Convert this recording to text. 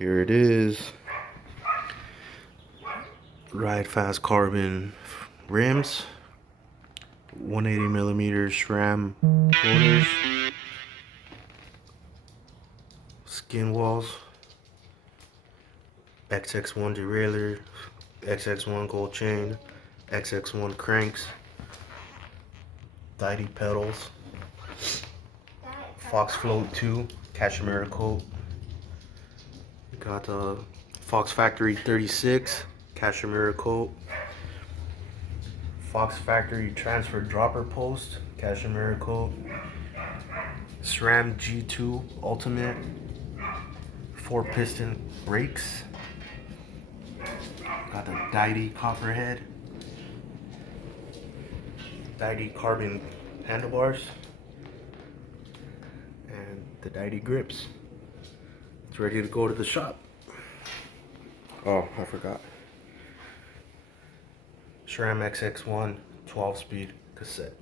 Here it is. Ride Fast carbon rims, 180 millimeter SRAM motors, skin walls, XX1 derailleur, XX1 gold chain, XX1 cranks, Dydy pedals, Fox Float 2, cashmere coat. We got the Fox Factory 36, cashmere coat. Fox Factory transfer dropper post, cashmere coat. SRAM G2 Ultimate, 4-piston brakes. Got the Dydy copperhead, Dydy carbon handlebars, and the Dydy grips. It's ready to go to the shop. Oh, I forgot. SRAM XX1 12-speed cassette.